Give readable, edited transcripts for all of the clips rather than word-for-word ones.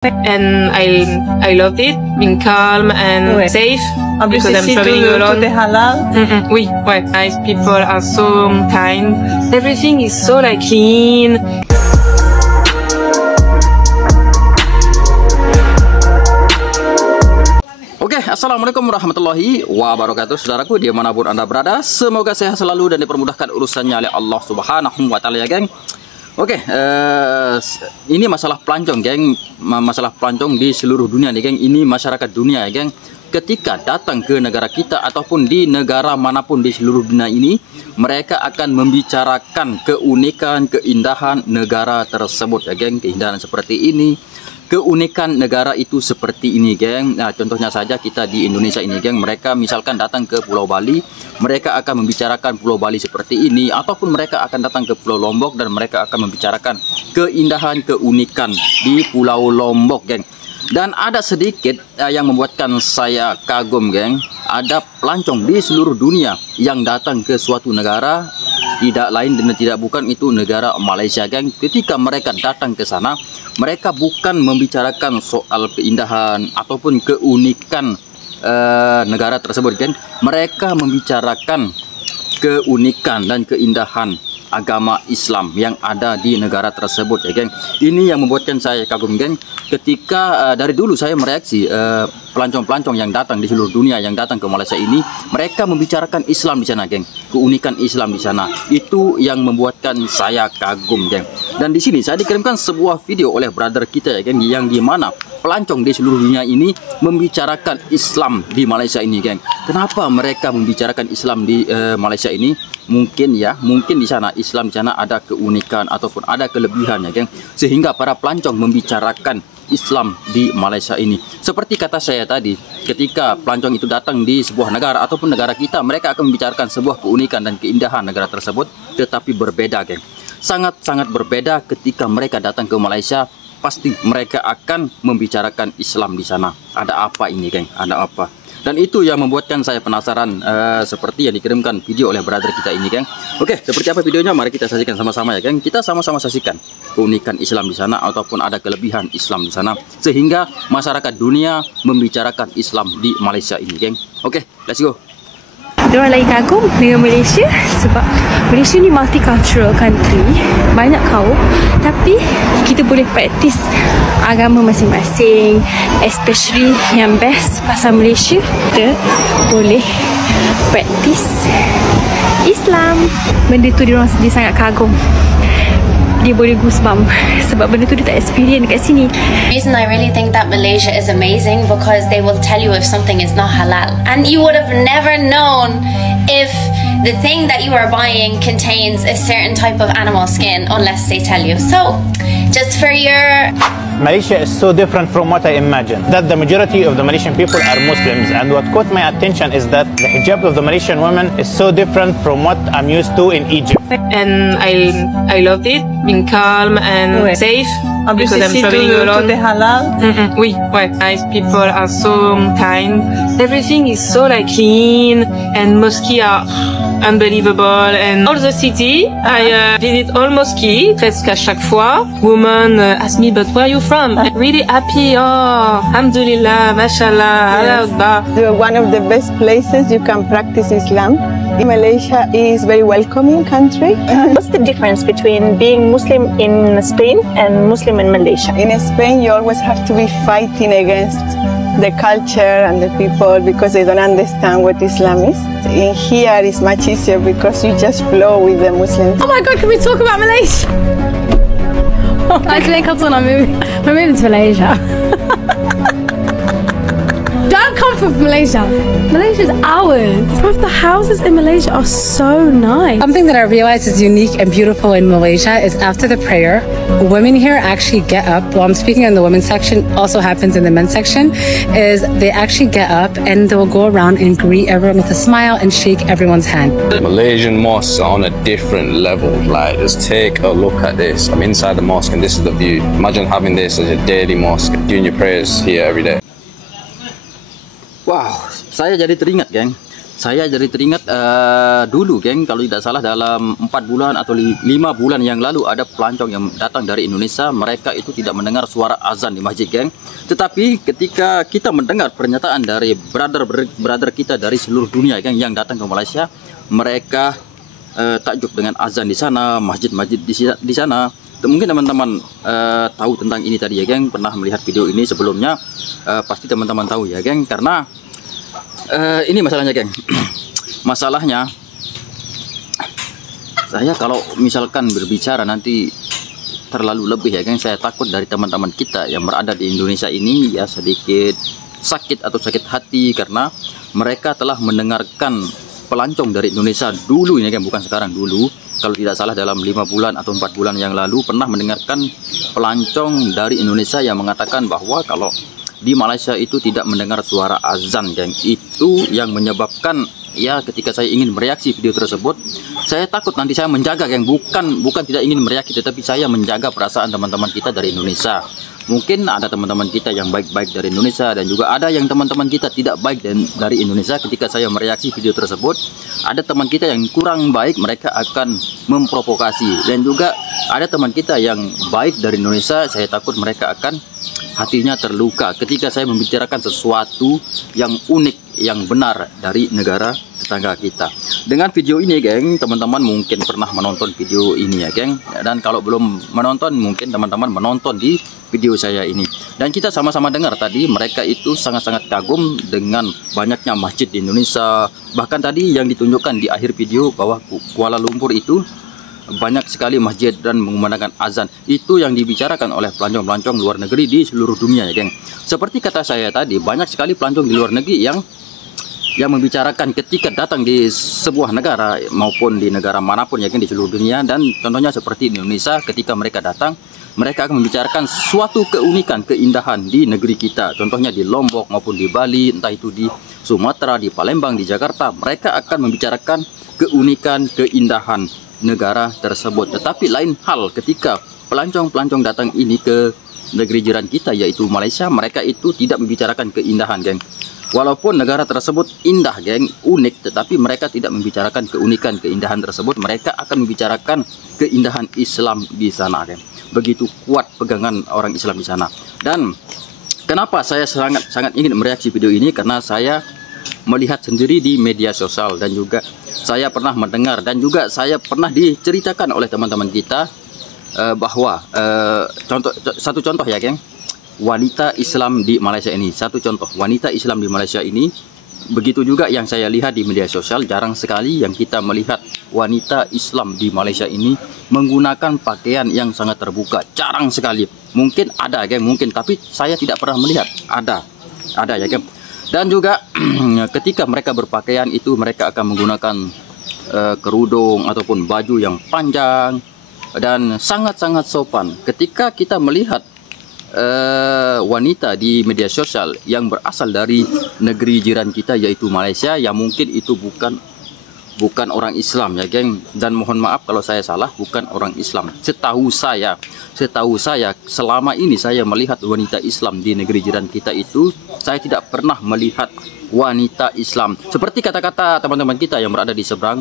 And I loved it, being calm and safe because I'm traveling alone. Oui, ouais. Nice people are so kind. Everything is so like clean. Oke, assalamualaikum warahmatullahi wabarakatuh, saudaraku dimanapun anda berada. Semoga sehat selalu dan dipermudahkan urusannya oleh Allah Subhanahu wa Ta'ala, ya, geng. Oke, ini masalah pelancong, geng. Masalah pelancong di seluruh dunia nih, geng. Ini masyarakat dunia, ya, geng. Ketika datang ke negara kita ataupun di negara manapun di seluruh dunia ini, mereka akan membicarakan keunikan, keindahan negara tersebut, ya, geng. Keindahan seperti ini, keunikan negara itu seperti ini, geng. Nah, contohnya saja kita di Indonesia ini, geng. Mereka misalkan datang ke Pulau Bali, mereka akan membicarakan Pulau Bali seperti ini, ataupun mereka akan datang ke Pulau Lombok dan mereka akan membicarakan keindahan, keunikan di Pulau Lombok, geng. Dan ada sedikit yang membuatkan saya kagum, geng. Ada pelancong di seluruh dunia yang datang ke suatu negara, tidak lain dan tidak bukan itu negara Malaysia, geng. Ketika mereka datang ke sana, mereka bukan membicarakan soal keindahan ataupun keunikan negara tersebut, geng. Mereka membicarakan keunikan dan keindahan agama Islam yang ada di negara tersebut, ya, geng. Ini yang membuatkan saya kagum, geng. Ketika dari dulu saya mereaksi pelancong-pelancong yang datang di seluruh dunia yang datang ke Malaysia ini, mereka membicarakan Islam di sana, geng. Keunikan Islam di sana. Itu yang membuatkan saya kagum, geng. Dan di sini saya dikirimkan sebuah video oleh brother kita, ya, geng, yang di mana pelancong di seluruh dunia ini membicarakan Islam di Malaysia ini, geng. Kenapa mereka membicarakan Islam di Malaysia ini? Mungkin di sana Islam di sana ada keunikan ataupun ada kelebihan, ya, geng, sehingga para pelancong membicarakan Islam di Malaysia ini. Seperti kata saya tadi, ketika pelancong itu datang di sebuah negara ataupun negara kita, mereka akan membicarakan sebuah keunikan dan keindahan negara tersebut, tetapi berbeda, geng. Sangat-sangat berbeda ketika mereka datang ke Malaysia. Pasti mereka akan membicarakan Islam di sana. Ada apa ini, geng? Ada apa? Dan itu yang membuatkan saya penasaran, seperti yang dikirimkan video oleh brother kita ini, geng. Oke, seperti apa videonya? Mari kita saksikan sama-sama, ya, geng. Kita sama-sama saksikan keunikan Islam di sana ataupun ada kelebihan Islam di sana, sehingga masyarakat dunia membicarakan Islam di Malaysia ini, geng. Oke, let's go. Diorang lagi kagum dengan Malaysia sebab Malaysia ni multicultural country, banyak kaum, tapi kita boleh praktis agama masing-masing. Especially yang best pasal Malaysia, kita boleh praktis Islam. Benda tu dia sangat kagum. Dia boleh goosebump sebab benda tu dia tak experience dekat sini. The reason I really think that Malaysia is amazing because they will tell you if something is not halal, and you would have never known if the thing that you are buying contains a certain type of animal skin unless they tell you. So just for your Malaysia is so different from what I imagined. That the majority of the Malaysian people are Muslims, and what caught my attention is that the hijab of the Malaysian women is so different from what I'm used to in Egypt. And I loved it, being calm and safe because I'm traveling alone. Oui, ouais. Nice people are so kind. Everything is so like clean, and mosques are unbelievable, and all the city I visit all mosques presque à chaque fois. Women ask me, but where are you from? I'm really happy. Oh, alhamdulillah, mashallah, Allah Akbar. One of the best places you can practice Islam. Malaysia is very welcoming country. What's the difference between being Muslim in Spain and Muslim in Malaysia? In Spain, you always have to be fighting against the culture and the people because they don't understand what Islam is. In here, it's much easier because you just flow with the Muslims. Oh my God, can we talk about Malaysia? Actually, we're moving to Malaysia. Don't come from Malaysia. Malaysia's ours. Some of the houses in Malaysia are so nice. Something that I realized is unique and beautiful in Malaysia is after the prayer, women here actually get up. Well, I'm speaking in the women's section, also happens in the men's section, is they actually get up and they'll go around and greet everyone with a smile and shake everyone's hand. Malaysian mosques are on a different level. Like, just take a look at this. I'm inside the mosque and this is the view. Imagine having this as your daily mosque, doing your prayers here every day. Wow, saya jadi teringat, geng. Saya jadi teringat dulu, geng, kalau tidak salah dalam 4 bulan atau 5 bulan yang lalu ada pelancong yang datang dari Indonesia. Mereka itu tidak mendengar suara azan di masjid, geng. Tetapi ketika kita mendengar pernyataan dari brother kita dari seluruh dunia, geng, yang datang ke Malaysia, mereka takjub dengan azan di sana, masjid-masjid di sana. Mungkin teman-teman tahu tentang ini tadi ya, geng, pernah melihat video ini sebelumnya. Pasti teman-teman tahu ya, geng, karena ini masalahnya, geng. Masalahnya saya kalau misalkan berbicara nanti terlalu lebih ya, geng, saya takut dari teman-teman kita yang berada di Indonesia ini ya sedikit sakit atau sakit hati karena mereka telah mendengarkan pelancong dari Indonesia dulu ini, geng, bukan sekarang, dulu. Kalau tidak salah dalam 5 bulan atau 4 bulan yang lalu pernah mendengarkan pelancong dari Indonesia yang mengatakan bahwa kalau di Malaysia itu tidak mendengar suara azan, geng. Itu yang menyebabkan ya ketika saya ingin mereaksi video tersebut, saya takut nanti saya menjaga, geng, bukan tidak ingin mereaksi, tetapi saya menjaga perasaan teman-teman kita dari Indonesia. Mungkin ada teman-teman kita yang baik-baik dari Indonesia dan juga ada yang teman-teman kita tidak baik dari Indonesia. Ketika saya mereaksi video tersebut, ada teman kita yang kurang baik, mereka akan memprovokasi, dan juga ada teman kita yang baik dari Indonesia, saya takut mereka akan hatinya terluka ketika saya membicarakan sesuatu yang unik, yang benar dari negara tetangga kita. Dengan video ini, geng, teman-teman mungkin pernah menonton video ini ya, geng. Dan kalau belum menonton, mungkin teman-teman menonton di video saya ini. Dan kita sama-sama dengar tadi mereka itu sangat-sangat kagum dengan banyaknya masjid di Indonesia. Bahkan tadi yang ditunjukkan di akhir video bahwa Kuala Lumpur itu banyak sekali masjid dan mengumandangkan azan. Itu yang dibicarakan oleh pelancong-pelancong luar negeri di seluruh dunia ya, geng. Seperti kata saya tadi, banyak sekali pelancong di luar negeri yang membicarakan ketika datang di sebuah negara maupun di negara manapun ya, geng, di seluruh dunia. Dan contohnya seperti di Indonesia, ketika mereka datang, mereka akan membicarakan suatu keunikan, keindahan di negeri kita. Contohnya di Lombok maupun di Bali, entah itu di Sumatera, di Palembang, di Jakarta, mereka akan membicarakan keunikan, keindahan negara tersebut. Tetapi lain hal ketika pelancong-pelancong datang ini ke negeri jiran kita yaitu Malaysia, mereka itu tidak membicarakan keindahan, geng. Walaupun negara tersebut indah, geng, unik, tetapi mereka tidak membicarakan keunikan, keindahan tersebut. Mereka akan membicarakan keindahan Islam di sana, geng. Begitu kuat pegangan orang Islam di sana. Dan kenapa saya sangat ingin mereaksi video ini, karena saya melihat sendiri di media sosial dan juga saya pernah mendengar dan juga saya pernah diceritakan oleh teman-teman kita bahwa satu contoh ya, geng, wanita Islam di Malaysia ini, satu contoh wanita Islam di Malaysia ini. Begitu juga yang saya lihat di media sosial, jarang sekali yang kita melihat wanita Islam di Malaysia ini menggunakan pakaian yang sangat terbuka, jarang sekali. Mungkin ada, geng, mungkin, tapi saya tidak pernah melihat ada ya, geng. Dan juga ketika mereka berpakaian itu mereka akan menggunakan kerudung ataupun baju yang panjang dan sangat-sangat sopan. Ketika kita melihat wanita di media sosial yang berasal dari negeri jiran kita yaitu Malaysia, yang mungkin itu bukan orang Islam ya, geng, dan mohon maaf kalau saya salah, bukan orang Islam. Setahu saya selama ini saya melihat wanita Islam di negeri jiran kita itu, saya tidak pernah melihat wanita Islam seperti kata-kata teman-teman kita yang berada di seberang,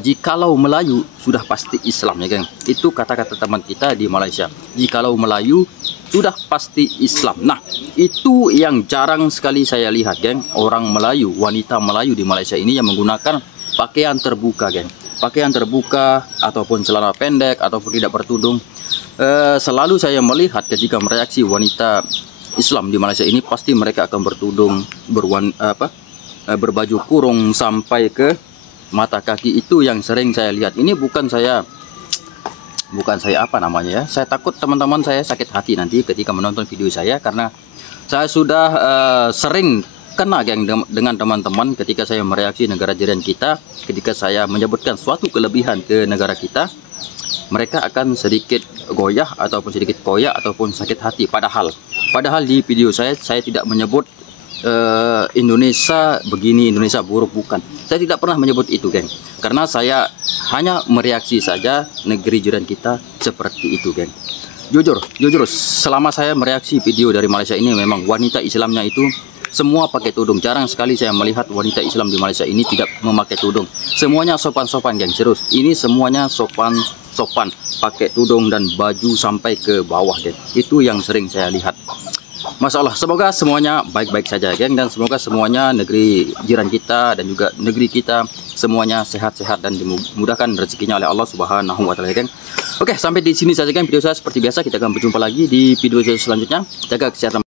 jikalau Melayu sudah pasti Islam ya, geng. Itu kata-kata teman kita di Malaysia, jikalau Melayu sudah pasti Islam. Nah, itu yang jarang sekali saya lihat, geng, orang Melayu, wanita Melayu di Malaysia ini yang menggunakan pakaian terbuka, geng. Pakaian terbuka ataupun celana pendek ataupun tidak bertudung. Selalu saya melihat ketika mereaksi wanita Islam di Malaysia ini, pasti mereka akan bertudung, berbaju kurung sampai ke mata kaki. Itu yang sering saya lihat. Ini bukan saya apa namanya ya, saya takut teman-teman saya sakit hati nanti ketika menonton video saya, karena saya sudah sering kena, geng, dengan teman-teman ketika saya mereaksi negara jiran kita. Ketika saya menyebutkan suatu kelebihan ke negara kita, mereka akan sedikit goyah ataupun sedikit koyak ataupun sakit hati. Padahal di video saya tidak menyebut Indonesia begini, Indonesia buruk, bukan. Saya tidak pernah menyebut itu, geng, karena saya hanya mereaksi saja negeri jiran kita seperti itu, geng. Jujur selama saya mereaksi video dari Malaysia ini, memang wanita Islamnya itu Semua pakai tudung. Jarang sekali saya melihat wanita Islam di Malaysia ini tidak memakai tudung. Semuanya sopan-sopan, geng, serius. Ini semuanya sopan, pakai tudung dan baju sampai ke bawah, geng. Itu yang sering saya lihat. Masya Allah, semoga semuanya baik-baik saja, geng, dan semoga semuanya negeri jiran kita dan juga negeri kita semuanya sehat-sehat dan dimudahkan rezekinya oleh Allah Subhanahu wa taala, geng. Oke, sampai di sini saja, geng, video saya. Seperti biasa kita akan berjumpa lagi di video selanjutnya. Jaga kesehatan.